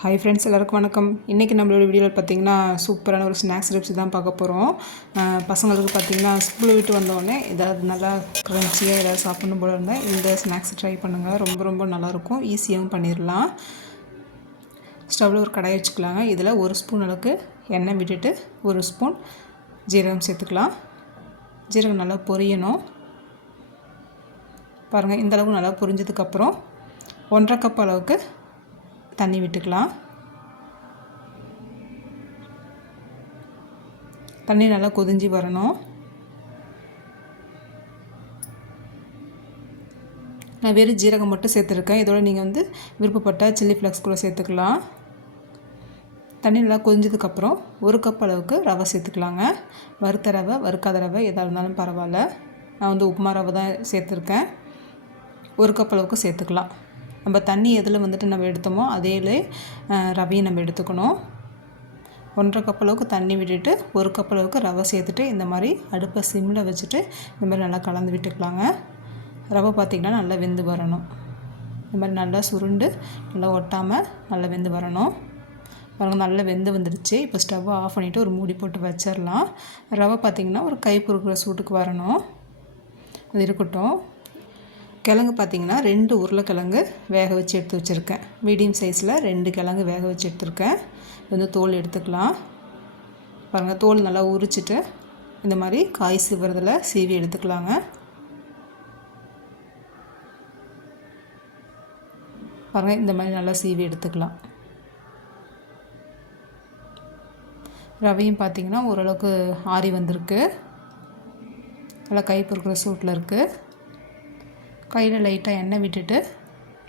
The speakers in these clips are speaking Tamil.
ஹாய் ஃப்ரெண்ட்ஸ், எல்லாருக்கும் வணக்கம். இன்றைக்கி நம்மளோட வீடியோவில் பார்த்திங்கன்னா சூப்பரான ஒரு ஸ்நாக்ஸ் ரெசிபி தான் பார்க்க போகிறோம். பசங்களுக்கு பார்த்திங்கன்னா ஸ்கூலை விட்டு வந்தோடனே ஏதாவது நல்லா க்ரன்ச்சியாக ஏதாவது சாப்பிடணும் போல இருந்தால் இந்த ஸ்நாக்ஸ் ட்ரை பண்ணுங்கள். ரொம்ப ரொம்ப நல்லாயிருக்கும். ஈஸியாகவும் பண்ணிடலாம். ஸ்டவ்வில் ஒரு கடாய் வச்சுக்கலாங்க. இதில் 1 ஸ்பூன் அளவுக்கு எண்ணெய் விட்டுட்டு 1 ஸ்பூன் ஜீரகம் சேர்த்துக்கலாம். ஜீரகம் நல்லா பொரியணும். பாருங்கள், இந்தளவுக்கு நல்லா பொரிஞ்சதுக்கப்புறம் 1.5 கப் அளவுக்கு தண்ணி விட்டுக்கலாம். தண்ணி நல்லா கொதிஞ்சு வரணும். நான் வெறும் ஜீரகம் மட்டும் சேர்த்துருக்கேன். இதோட நீங்கள் விருப்பப்பட்ட சில்லி ஃப்ளக்ஸ் கூட சேர்த்துக்கலாம். தண்ணி நல்லா கொதிஞ்சதுக்கப்புறம் 1 கப் அளவுக்கு ரவை சேர்த்துக்கலாங்க. வறுத்த ரவை, வறுக்காத ரவை எதாக இருந்தாலும் பரவாயில்ல. நான் உப்புமா ரவை தான் சேர்த்துருக்கேன். 1 கப் அளவுக்கு சேர்த்துக்கலாம். நம்ம தண்ணி எதில் நம்ம எடுத்தோமோ அதே ரவையும் நம்ம எடுத்துக்கணும். 1.5 கப் அளவுக்கு தண்ணி விட்டுட்டு 1 கப் அளவுக்கு ரவை சேர்த்துட்டு இந்த மாதிரி அடுப்பை சிம்மில் வச்சுட்டு இந்த மாதிரி நல்லா கலந்து விட்டுக்கலாங்க. ரவை பார்த்திங்கன்னா நல்லா வெந்து வரணும். இந்த மாதிரி நல்லா சுருண்டு நல்லா ஒட்டாமல் நல்லா வெந்து வரணும். பாருங்கள், நல்லா வெந்து வந்துடுச்சு. இப்போ ஸ்டவ்வை ஆஃப் பண்ணிவிட்டு ஒரு மூடி போட்டு வச்சிடலாம். ரவை பார்த்திங்கன்னா ஒரு கை பொறுக்கிற சூட்டுக்கு வரணும். அது இருக்கட்டும். கிழங்கு பார்த்திங்கன்னா 2 உருளைக்கிழங்கு வேக வச்சு எடுத்து வச்சுருக்கேன். மீடியம் சைஸில் 2 கிழங்கு வேக வச்சு எடுத்துருக்கேன். தோல் எடுத்துக்கலாம். பாருங்கள், தோல் நல்லா உரிச்சிட்டு இந்த மாதிரி காய் சீவுறதில் சீவி எடுத்துக்கலாங்க. பாருங்கள், இந்த மாதிரி நல்லா சீவி எடுத்துக்கலாம். ரவையும் பார்த்திங்கன்னா ஓரளவுக்கு ஆறி வந்திருக்கு. நல்லா கை பொறுக்கிற சூட்டில் இருக்குது. கையில் லைட்டாக எண்ணெய் விட்டுட்டு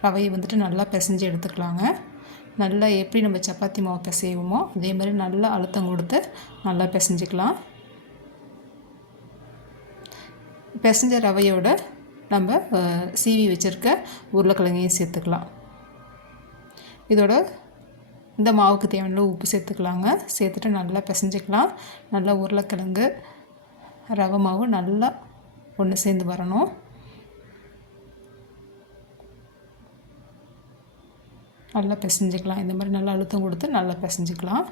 ரவையை நல்லா பிசைஞ்சு எடுத்துக்கலாங்க. நல்லா எப்படி நம்ம சப்பாத்தி மாவு பிசைவோமோ அதே மாதிரி நல்லா அழுத்தம் கொடுத்து நல்லா பிசைஞ்சிக்கலாம். பிசைஞ்ச ரவையோட நம்ம சீவி வச்சுருக்க உருளைக்கிழங்கையும் சேர்த்துக்கலாம். இதோட இந்த மாவுக்கு தேவையான உப்பு சேர்த்துக்கலாங்க. சேர்த்துட்டு நல்லா பிசைஞ்சிக்கலாம். நல்லா உருளைக்கிழங்கு ரவை மாவு நல்லா ஒன்று சேர்ந்து வரணும். நல்லா பிசைஞ்சிக்கலாம். இந்த மாதிரி நல்லா அழுத்தம் கொடுத்து நல்லா பிசைஞ்சிக்கலாம்.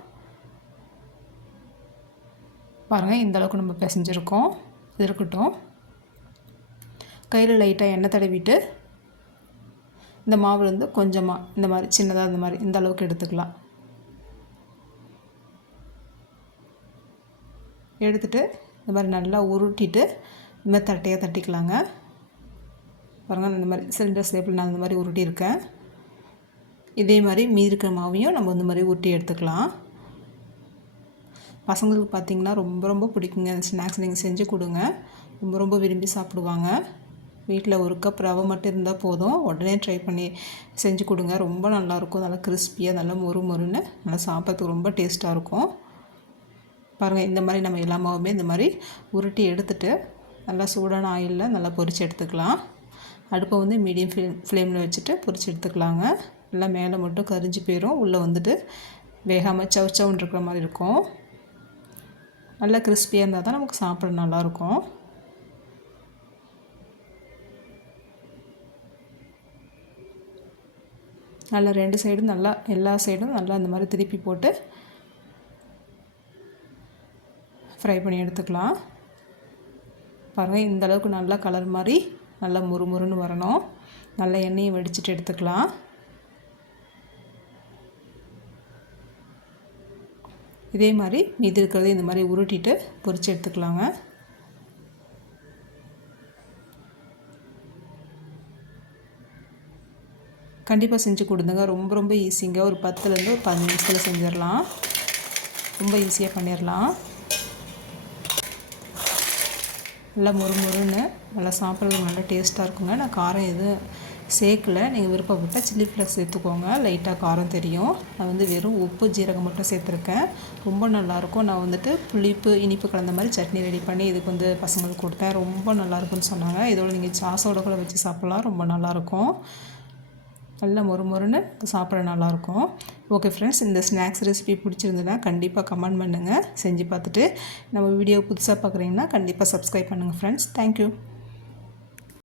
பாருங்கள், இந்தளவுக்கு நம்ம பிசைஞ்சிருக்கோம். இது இருக்கட்டும். கையில் லைட்டாக எண்ணெய் தடவிட்டு இந்த மாவுலேருந்து கொஞ்சமாக இந்த மாதிரி சின்னதாக இந்த மாதிரி இந்த அளவுக்கு எடுத்துக்கலாம். எடுத்துகிட்டு இந்த மாதிரி நல்லா உருட்டிட்டு இந்த மாதிரி தட்டையாக தட்டிக்கலாங்க. பாருங்கள், இந்த மாதிரி சிலிண்டர் ஷேப்பில் நான் இந்த மாதிரி உருட்டியிருக்கேன். இதே மாதிரி மீதி இருக்கிற மாவையும் நம்ம இந்த மாதிரி ஊட்டி எடுத்துக்கலாம். பசங்களுக்கு பார்த்திங்கன்னா ரொம்ப ரொம்ப பிடிக்குங்க. அந்த ஸ்நாக்ஸ் நீங்கள் செஞ்சு கொடுங்க. ரொம்ப ரொம்ப விரும்பி சாப்பிடுவாங்க. வீட்டில் 1 கப் ரவை மட்டும் இருந்தால் போதும். உடனே ட்ரை பண்ணி செஞ்சு கொடுங்க. ரொம்ப நல்லாயிருக்கும். நல்லா கிறிஸ்பியாக நல்லா மொறு மொறுன்னு நல்லா சாப்பிட்றதுக்கு ரொம்ப டேஸ்ட்டாக இருக்கும். பாருங்கள், இந்த மாதிரி நம்ம எல்லா மாவுமே இந்த மாதிரி உருட்டி எடுத்துகிட்டு நல்லா சூடான ஆயிலில் நல்லா பொரித்து எடுத்துக்கலாம். அடுப்பை மீடியம் ஃப்ளேமில் வச்சுட்டு பொரித்து எடுத்துக்கலாங்க. நல்லா மேலே மட்டும் கரிஞ்சு போயிடும். உள்ளே வேகாமல் சவுச்சவுன்னு இருக்கிற மாதிரி இருக்கும். நல்லா கிறிஸ்பியாக இருந்தால் தான் நமக்கு சாப்பிட நல்லாயிருக்கும். நல்லா 2 சைடும் நல்லா எல்லா சைடும் நல்லா இந்த மாதிரி திருப்பி போட்டு ஃப்ரை பண்ணி எடுத்துக்கலாம். பாருங்கள், இந்தளவுக்கு நல்லா கலர் மாதிரி நல்லா முறுமுறுன்னு வரணும். நல்லா எண்ணெயை வடிச்சிட்டு எடுத்துக்கலாம். இதே மாதிரி மீதி இருக்கிறதே இந்த மாதிரி உருட்டிட்டு பொரித்து எடுத்துக்கலாங்க. கண்டிப்பாக செஞ்சு கொடுங்க. ரொம்ப ரொம்ப ஈஸிங்க. ஒரு 10லேருந்து 15 நிமிஷத்தில் செஞ்சிடலாம். ரொம்ப ஈஸியாக பண்ணிடலாம். நல்லா முறுமுறுன்னு நல்லா சாப்பிட்றதுக்கு நல்லா டேஸ்ட்டாக இருக்குங்க. நான் காரம் எதுவும் சேர்க்கல. நீங்கள் விருப்பப்பட்டால் சில்லி ஃப்ளக்ஸ் சேர்த்துக்கோங்க. லைட்டாக காரம் தெரியும். நான் வெறும் உப்பு ஜீரகம் மட்டும் சேர்த்துருக்கேன். ரொம்ப நல்லாயிருக்கும். நான் புளிப்பு இனிப்பு கலந்த மாதிரி சட்னி ரெடி பண்ணி இதுக்கு பசங்களுக்கு கொடுத்தேன். ரொம்ப நல்லாயிருக்குன்னு சொன்னாங்க. இதோட நீங்கள் சாஸோட கூட வச்சு சாப்பிட்லாம். ரொம்ப நல்லாயிருக்கும். நல்லா மொறுமொறுன்னு சாப்பிட நல்லாயிருக்கும். ஓகே ஃப்ரெண்ட்ஸ், இந்த ஸ்நாக்ஸ் ரெசிபி பிடிச்சிருந்ததுன்னா கண்டிப்பாக கமெண்ட் பண்ணுங்கள். செஞ்சு பார்த்துட்டு நம்ம வீடியோ புதுசாக பார்க்குறீங்கன்னா கண்டிப்பாக சப்ஸ்கிரைப் பண்ணுங்கள் ஃப்ரெண்ட்ஸ். தேங்க்யூ.